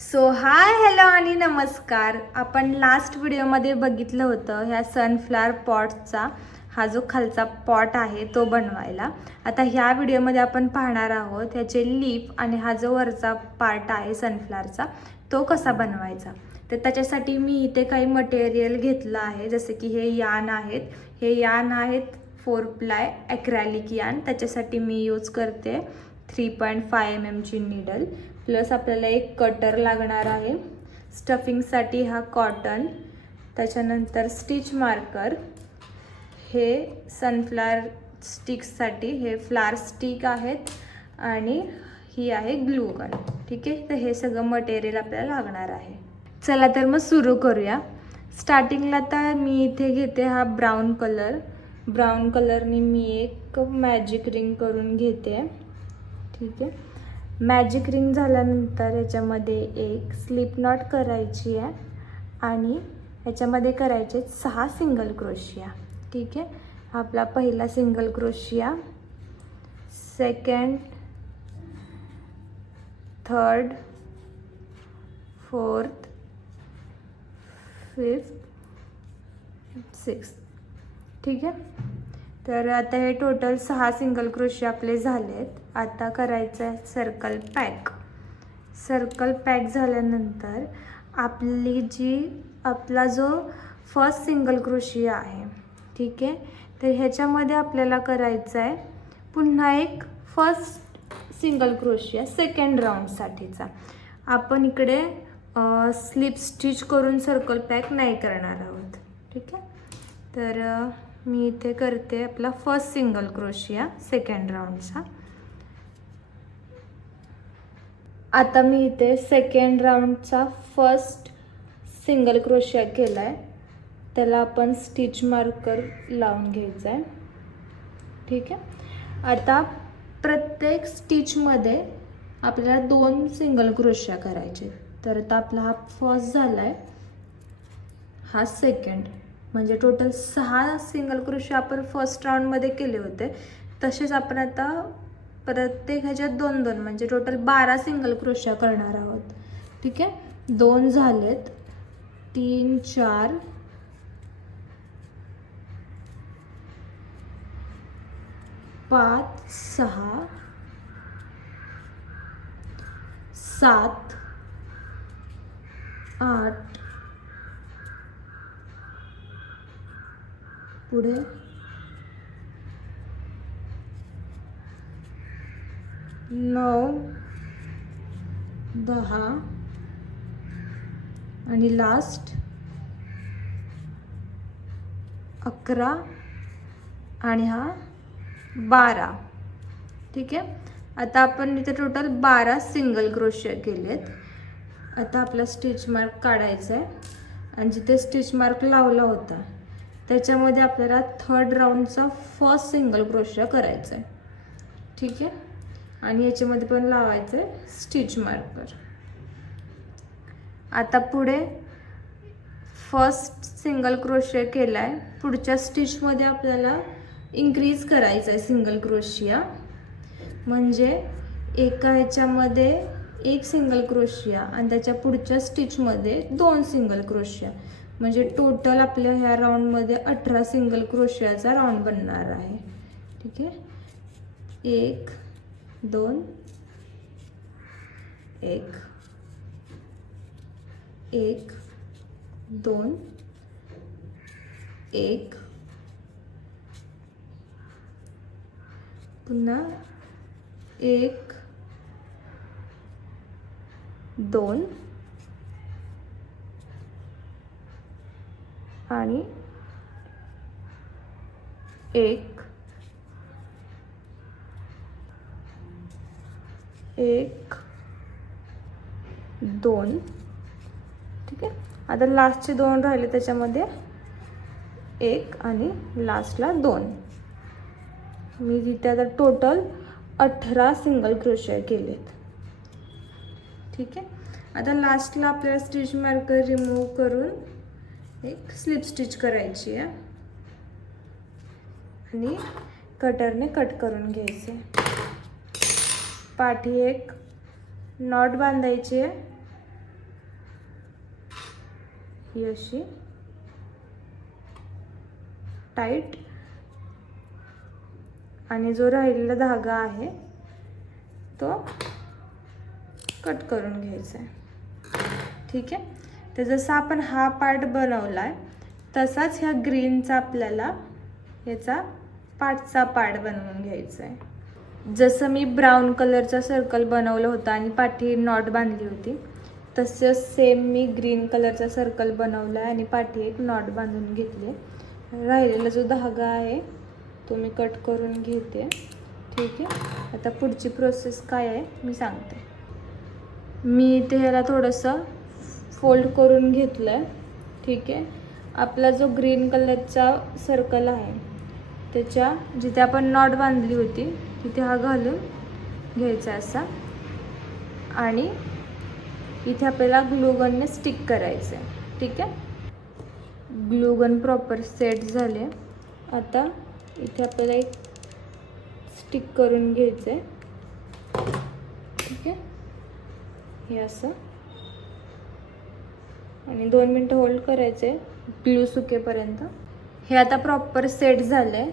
So hi hello आणि नमस्कार. आपण लास्ट व्हिडिओमध्ये बघितलं होतं ह्या सनफ्लावर पॉटचा हा जो खालचा पॉट आहे तो बनवायला. आता ह्या व्हिडिओमध्ये आपण पाहणार आहोत ह्याचे लीफ आणि हा जो वरचा पार्ट आहे सनफ्लावरचा तो कसा बनवायचा. तर त्याच्यासाठी मी इथे काही मटेरियल घेतलं आहे, जसे की हे यान आहेत. हे यान आहेत 4 प्लाय ॲक्रेलिक यान. त्याच्यासाठी मी यूज करते 3.5 mm ची नीडल. प्लस आपल्याला एक कटर लागणार आहे. स्टफिंगसाठी हा कॉटन, त्याच्यानंतर स्टिच मार्कर, हे सनफ्लावर स्टिक्ससाठी हे फ्लावर स्टिक आहेत आणि ही आहे ग्लू गन. ठीक आहे, तर हे सगळं मटेरियल आपल्याला लागणार आहे. चला तर मग सुरू करूया. स्टार्टिंगला तर मी इथे घेते हा ब्राऊन कलर. ब्राऊन कलरनी मी एक मॅजिक रिंग करून घेते. ठीक आहे, मॅजिक रिंग झाल्यानंतर याच्यामध्ये एक स्लिप नॉट करायची आहे आणि याच्यामध्ये करायचे 6 सिंगल क्रोशिया. ठीक आहे, आपला पहिला सिंगल क्रोशिया, second, third, fourth, fifth, sixth. ठीक आहे, तर आता हे टोटल 6 सिंगल क्रोशिया आपले झालेत. आता करायचं आहे सर्कल पॅक. सर्कल पॅक झाल्यानंतर आपला जो फर्स्ट सिंगल क्रोशिया आहे, ठीक आहे, तर ह्याच्यामध्ये आपल्याला करायचं आहे पुन्हा एक फर्स्ट सिंगल क्रोशिया सेकंड राऊंडसाठीचा. आपण इकडे स्लिप स्टिच करून सर्कल पॅक नाही करणार आहोत. ठीक आहे, तर मी इथे करते आपला फर्स्ट सिंगल क्रोशिया सेकंड राऊंडचा. आता मी इथे सेकंड राऊंडचा फर्स्ट सिंगल क्रोशिया केला आहे, त्याला आपण स्टिच मार्कर लावून घ्यायचा आहे. ठीक आहे, आता प्रत्येक स्टिचमध्ये आपल्याला 2 सिंगल क्रोशिया करायचे. तर आता आपला हा फर्स्ट झाला आहे, हा सेकंड, म्हणजे टोटल 6 सिंगल क्रोशिया आपण फर्स्ट राऊंडमध्ये केले होते. तसेच आपण आता प्रत्येक ह्याच्यात 2-2 म्हणजे टोटल 12 सिंगल क्रोशिया करणार आहोत. ठीक आहे, 2 झालेत, 3, 4, 5, 6, 7, 8, पुढे 9, 10 आणि लास्ट 11 आणि हा 12. ठीक आहे, आता आपण इथे टोटल 12 सिंगल क्रोशिया केलेत. आता आपला स्टिच मार्क काढायचा आहे आणि जिथे स्टिच मार्क लावला होता त्याच्यामध्ये आपल्याला थर्ड राऊंडचा फर्स्ट सिंगल क्रोशिया करायचा आहे. ठीक आहे, आणि याच्यामध्ये पण लावायचं आहे स्टिच मार्कर. आता पुढे फर्स्ट सिंगल क्रोशिया केला आहे, पुढच्या स्टिचमध्ये आपल्याला इन्क्रीज करायचं आहे सिंगल क्रोशिया. म्हणजे एका ह्याच्यामध्ये 1 सिंगल क्रोशिया आणि त्याच्या पुढच्या स्टिचमध्ये 2 सिंगल क्रोशिया, म्हणजे टोटल आपल्या ह्या राऊंडमध्ये 18 सिंगल क्रोशियाचा राऊंड बनणार आहे. ठीक आहे, 1, 2, 1, 1, 2, 1, पुन्हा 1, 2 आणि 1, 1, 2. ठीक आहे, आता लास्टचे 2 राहिले, त्याच्यामध्ये 1 आणि लास्टला 2. मी तिथे आता टोटल 18 सिंगल क्रोशिया केलेत. ठीक आहे, आता लास्टला आपल्याला स्टिच मार्कर रिमूव्ह करून एक स्लिप स्टिच करायची आहे आणि कटरने कट करून घ्यायचे. पाठी एक नॉट बांधायची आहे ही अशी टाईट आणि जो राहिलेला धागा आहे तो कट करून घ्यायचा आहे. ठीक आहे. तर जसं आपण हा पार्ट बनवला आहे तसाच ह्या ग्रीनचा आपल्याला याचा पाठचा पार्ट बनवून घ्यायचा आहे. जसं मी ब्राऊन कलरचा सर्कल बनवलं होतं आणि पाठी नॉट बांधली होती तसं सेम मी ग्रीन कलरचा सर्कल बनवला आहे आणि पाठी एक नॉट बांधून घेतली. राहिलेला जो धागा आहे तो मी कट करून घेते. ठीक आहे. आता पुढची प्रोसेस काय आहे मी सांगते. मी इथे ह्याला थोडंसं फोल्ड करून घेतलं आहे. ठीक आहे. आपला जो ग्रीन कलरचा सर्कल आहे त्याच्या जिथे आपण नॉट बांधली होती तिथे हा घालून घ्यायचा असा आणि इथे आपल्याला ग्लूगनने स्टिक करायचं आहे. ठीक आहे. ग्लूगन प्रॉपर सेट झाले. आता इथे आपल्याला एक स्टिक करून घ्यायचं आहे. ठीक आहे. हे असं आणि 2 मिनटं होल्ड करायचे ग्लू सुकेपर्यंत. हे आता प्रॉपर सेट झालं आहे.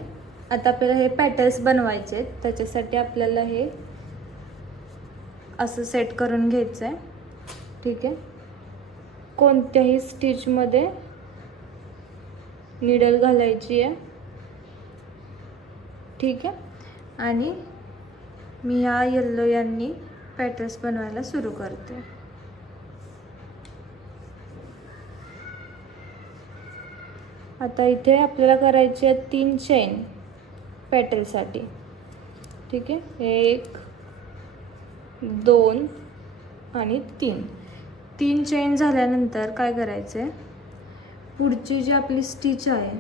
आता आपल्याला हे पॅटर्न्स बनवायचे आहेत. त्याच्यासाठी आपल्याला हे असं सेट करून घ्यायचं आहे. ठीक आहे. कोणत्याही स्टिचमध्ये निडल घालायची आहे. ठीक आहे. आणि मी ह्या येल्लो यांनी पॅटर्न्स बनवायला सुरू करते. आता इथे आपल्याला करायचे आहेत 3 चेन पॅटर्नसाठी. ठीक आहे. 1 2 आणि 3 चेन झाल्यानंतर काय करायचं आहे, पुढची जी आपली स्टिच आहे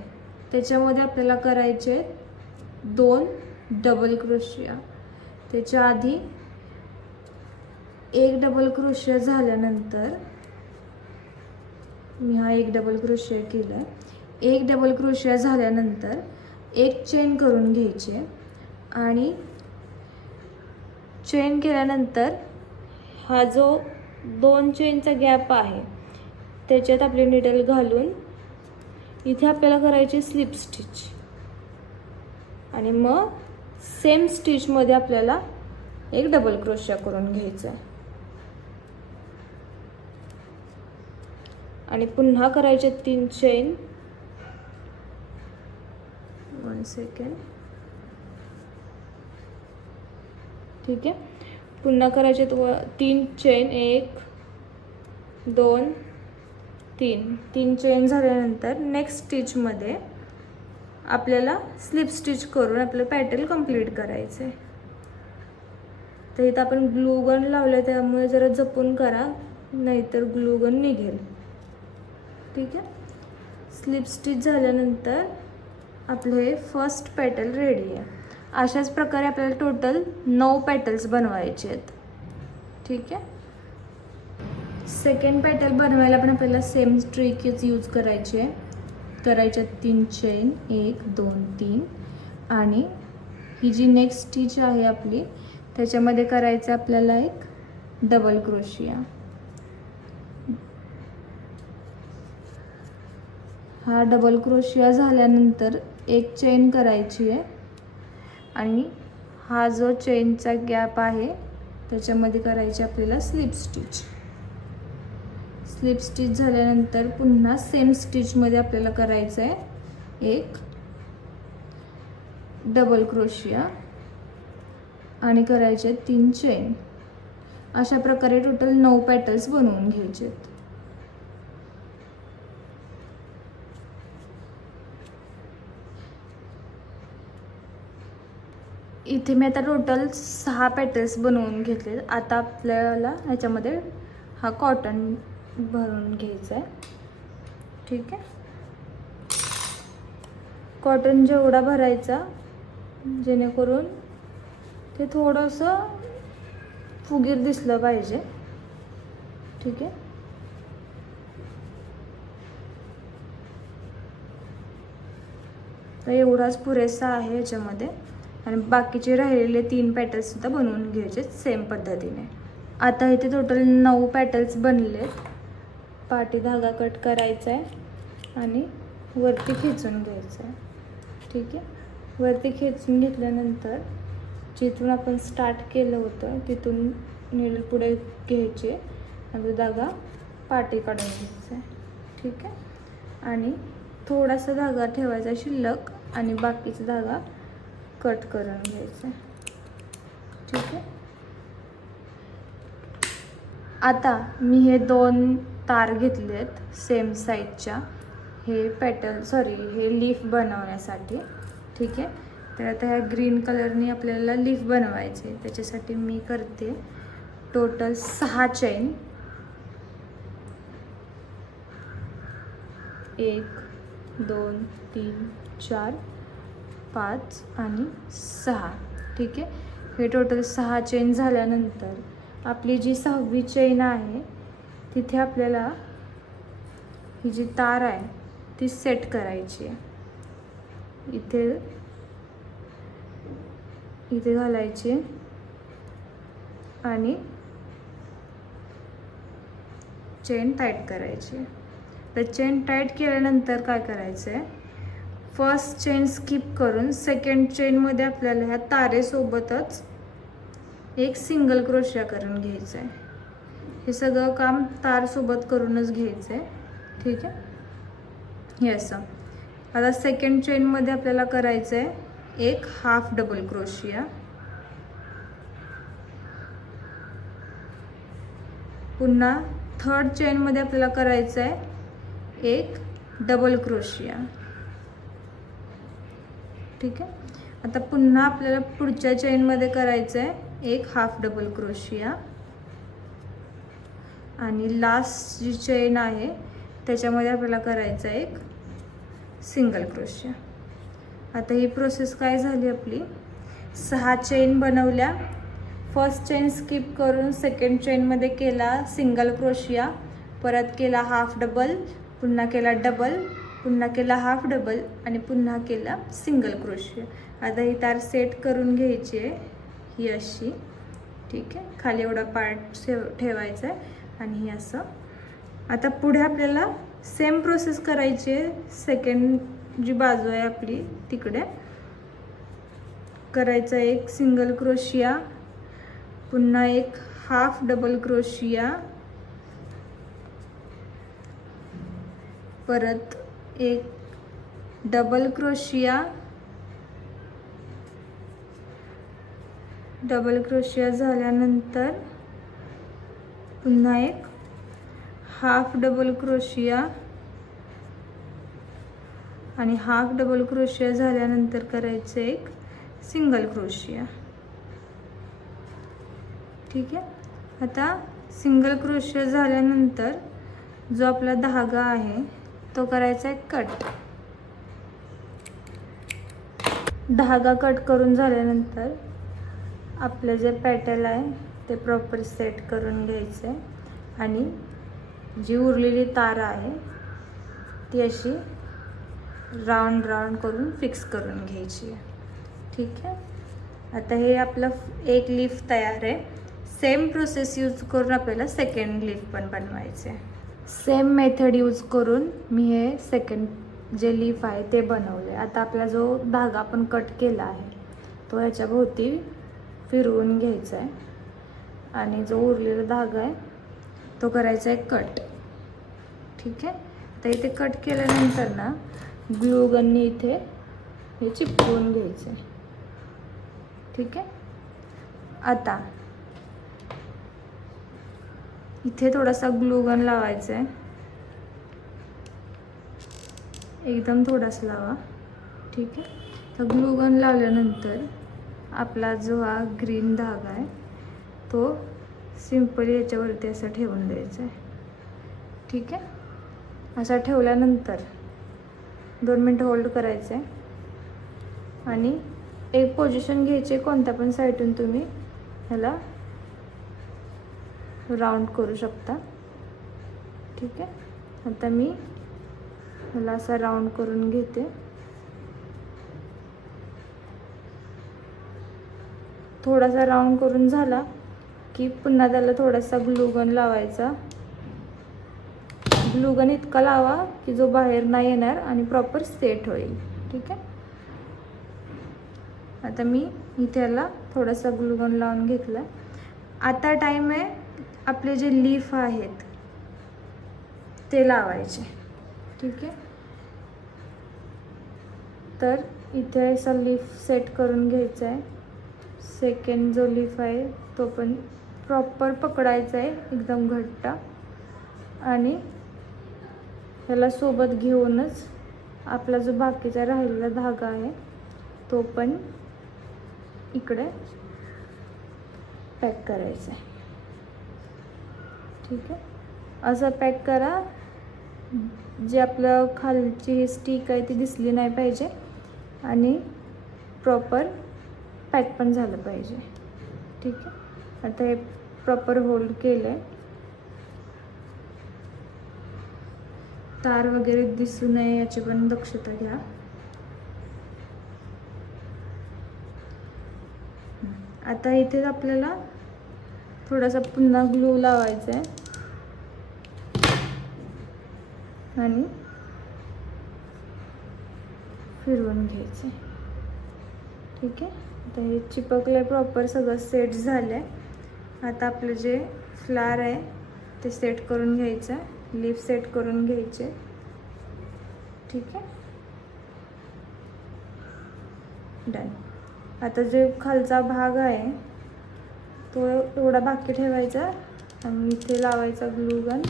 त्याच्यामध्ये आपल्याला करायचे 2 डबल क्रोशिया. त्याच्या आधी 1 डबल क्रोशिया झाल्यानंतर मी हा 1 डबल क्रोशिया केला. 1 डबल क्रोशिया झाल्यानंतर 1 चेन करून घ्यायचे आणि चेन केल्यानंतर हा जो 2 चेनचा गॅप आहे त्याच्यात आपली निडल घालून इथे आपल्याला करायची स्लिप स्टिच आणि मग सेम स्टिचमध्ये आपल्याला 1 डबल क्रोशिया करून घ्यायचा आहे आणि पुन्हा करायचे 3 चेन. 1 सेकंड. ठीक आहे. पुन्हा करायचे 3 चेन. 1 2 3 चेन झाल्यानंतर नेक्स्ट स्टिचमध्ये आपल्याला स्लिप स्टिच करून आपलं पॅटर्न कंप्लीट करायचं आहे. तर इथं आपण ग्लू गन लावलं त्यामुळे जरा जपून करा नाहीतर ग्लू गन निघेल. ठीक आहे. स्लिप स्टिच झाल्यानंतर आपलं हे फर्स्ट पेटल रेडी आहे. अशाच प्रकारे आपल्याला टोटल 9 पेटल्स बनवायचे आहेत. ठीक आहे. सेकंड पेटल बनवायला पण आपल्याला सेम ट्रिकच यूज करायची आहे. करायच्यात 3 चेन. 1 2 3 आणि ही जी नेक्स्ट स्टिच आहे आपली त्याच्यामध्ये करायचं आपल्याला 1 डबल क्रोशिया. हा डबल क्रोशिया झाल्यानंतर 1 चेन करायची आहे आणि हा जो चेनचा गॅप आहे त्याच्यामध्ये करायची आपल्याला स्लिप स्टिच. स्लिप स्टिच झाल्यानंतर पुन्हा सेम स्टिचमध्ये आपल्याला करायचं आहे 1 डबल क्रोशिया आणि करायचे 3 चेन. अशा प्रकारे टोटल 9 पेटल्स बनवून घ्यायचे आहेत. इथे मी आता टोटल 6 पेटल्स बनवून घेतले. आता आपल्याला ह्याच्यामध्ये हा कॉटन भरून घ्यायचा आहे. ठीक आहे. कॉटन जेवढा भरायचा जेणेकरून ते थोडंसं फुगीर दिसलं पाहिजे. ठीक आहे. तर एवढाच पुरेसा आहे याच्यामध्ये आणि बाकीचे राहिलेले 3 पॅटर्न्स सुद्धा बनवून घ्यायचे सेम पद्धतीने. आता इथे टोटल 9 पॅटर्न्स बनले. पाठी धागा कट करायचा आहे आणि वरती खेचून घ्यायचं आहे. ठीक आहे, वरती खेचून घेतल्यानंतर जिथून आपण स्टार्ट केलं होतं तिथून नीडल पुढे घ्यायचे आणि धागा पाठी काढून घ्यायचा आहे. ठीक आहे, आणि थोडासा धागा ठेवायचा शिल्लक आणि बाकीचा धागा कट करून घ्यायचा. ठीक आहे, आता मी हे 2 तार घेतलेत सेम साईजच्या, हे हे लीफ बनवण्यासाठी. ठीक आहे, तर आता ह्या ग्रीन कलरने आपल्याला लीफ बनवायचे. त्याच्यासाठी मी करते टोटल 6 चेन. 1 2 3 4 5 आणि 6. ठीक आहे, हे टोटल 6 चेन झाल्यानंतर आपली जी 6वी चेन आहे तिथे आपल्याला ही जी तार आहे ती सेट करायची आहे. इथे घालायची आणि चेन टाईट करायची. तर चेन टाईट केल्यानंतर काय करायचं आहे, फर्स्ट चेन स्किप करून सेकंड चेनमध्ये आपल्याला ह्या तारेसोबतच एक सिंगल क्रोशिया करून घ्यायचं आहे. हे सगळं काम तारसोबत करूनच घ्यायचं आहे. ठीक आहे, हे असं. आता सेकंड चेनमध्ये आपल्याला करायचं आहे एक हाफ डबल क्रोशिया, पुन्हा थर्ड चेनमध्ये आपल्याला करायचं आहे एक डबल क्रोशिया. ठीक आहे, आता पुन्हा आपल्याला पुढच्या चेनमध्ये करायचं आहे एक हाफ डबल क्रोशिया आणि लास्ट जी चेन आहे त्याच्यामध्ये आपल्याला करायचं आहे एक सिंगल क्रोशिया. आता ही प्रोसेस काय झाली आपली, 6 चेन बनवल्या, फर्स्ट चेन स्किप करून सेकंड चेनमध्ये केला सिंगल क्रोशिया, परत केला हाफ डबल, पुन्हा केला डबल, पुन्हा केला हाफ डबल आणि पुन्हा केला सिंगल क्रोशिया. आता ही तार सेट करून घ्यायची आहे ही अशी. ठीक आहे, खाली एवढा पार्ट ठेवायचा आहे आणि ही असं. आता पुढे आपल्याला सेम प्रोसेस करायची आहे. सेकंड जी बाजू आहे आपली तिकडे करायचा एक सिंगल क्रोशिया, पुन्हा एक हाफ डबल क्रोशिया, परत एक डबल क्रोशिया, डबल क्रोशिया झाल्यानंतर पुन्हा एक हाफ डबल क्रोशिया आणि हाफ डबल क्रोशिया झाल्यानंतर करायचं एक सिंगल क्रोशिया. ठीक आहे, आता सिंगल क्रोशिया झाल्यानंतर जो आपला धागा आहे तो करायचा आहे कट. धागा कट करून झाल्यानंतर आपलं जे पेटल आहे ते प्रॉपर सेट करून घ्यायचं आहे आणि जी उरलेली तार आहे ती अशी राऊंड करून फिक्स करून घ्यायची आहे. ठीक आहे, आता हे आपलं एक लीफ तयार आहे. सेम प्रोसेस यूज करून आपल्याला सेकंड लीफ पण बनवायचे आहे. सेम मेथड यूज करून मी हे सेकंड जे लीफ आहे ते बनवले. आता आपला जो धागा आपण कट केला आहे तो ह्याच्या भोवती फिरवून घ्यायचा आहे आणि जो उरलेला धागा आहे तो करायचा आहे कट. ठीक आहे, तर इथे कट केल्यानंतर ना ग्लू गनने इथे हे चिपकवून घ्यायचं आहे. ठीक आहे, आता इथे थोडासा ग्लू गन लावायचा आहे, एकदम थोडासा लावा. ठीक आहे, तर ग्लू गन लावल्यानंतर आपला जो हा ग्रीन धागा आहे तो सिंपली याच्यावरती असं ठेवून द्यायचा आहे. ठीक आहे, असा ठेवल्यानंतर 2 मिनटं होल्ड करायचं आहे आणि एक पोझिशन घ्यायची, कोणत्या पण साईडून तुम्ही ह्याला राऊंड करू शकता. ठीक आहे, आता मी ह्याला असा राऊंड करून घेते. थोडासा राऊंड करून झाला की पुन्हा त्याला थोडासा ग्लू गन लावायचा ग्लूगन इतका लावा की जो बाहेर नाही येणार आणि प्रॉपर सेट होईल. ठीक आहे. आता मी इथे याला थोडासा ग्लूगन लावून घेतला. आता टाईम आहे आपले जे लीफ आहेत ते लावायचे. ठीक आहे. तर इथे असा लीफ सेट करून घ्यायचा आहे. सेकंड जो लीफ आहे तो पण प्रॉपर पकडायचा आहे एकदम घट्ट आणि ह्याला सोबत घेऊनच आपला जो बाकीचा राहिलेला धागा आहे तो पण इकडे पॅक करायचा आहे. ठीक आहे. असं पॅक करा जे आपलं खालची स्टिक आहे ती दिसली नाही पाहिजे आणि प्रॉपर पॅक पण झालं पाहिजे. ठीक आहे. आता हे प्रॉपर होल्ड केलं आहे. तार वगैरे दिसू नये याची पण दक्षता घ्या. आता इथे आपल्याला थोडासा पुन्हा ग्लू लावायचा आहे आणि फिरवून घ्यायचे. ठीक आहे. आता हे चिपकलं प्रॉपर, सगळं सेट झालं आहे. आता आपलं जे फ्लावर आहे ते सेट करून घ्यायचं, लीफ सेट करून घ्यायचे. ठीक आहे. डन. आता जे खालचा भाग आहे तो एवढा बाकी ठेवायचा आणि इथे लावायचा ग्लूगन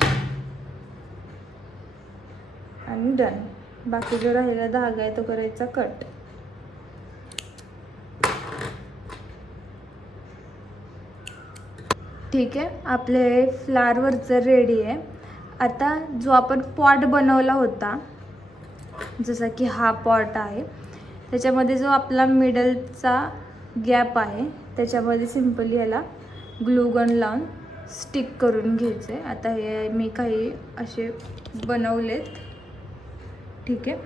आणि डन. बाकी जो राहिलेला धागा आहे तो करायचा कट. ठीक आहे. आपले फ्लावरचं रेडी आहे. आता जो आपण पॉट बनवला होता, जसा की हा पॉट आहे, त्याच्यामध्ये जो आपला मिडलचा गॅप आहे त्याच्यामध्ये सिंपली याला ग्लूगन लावून स्टिक करून घ्यायचे. आता हे मी काही असे बनवलेत. ठीक आहे.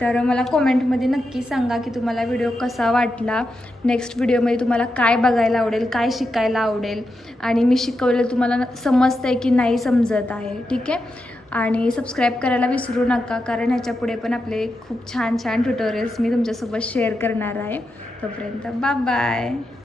तर मला कॉमेंटमध्ये नक्की सांगा की तुम्हाला व्हिडिओ कसा वाटला. नेक्स्ट व्हिडिओमध्ये तुम्हाला काय बघायला आवडेल, काय शिकायला आवडेल आणि मी शिकवलेलं तुम्हाला समजतं आहे की नाही समजत आहे. ठीक आहे. आणि सबस्क्राईब करायला विसरू नका, कारण ह्याच्या पुढे पण आपले खूप छान छान ट्युटोरियल्स मी तुमच्यासोबत शेअर करणार आहे. तोपर्यंत बाय बाय.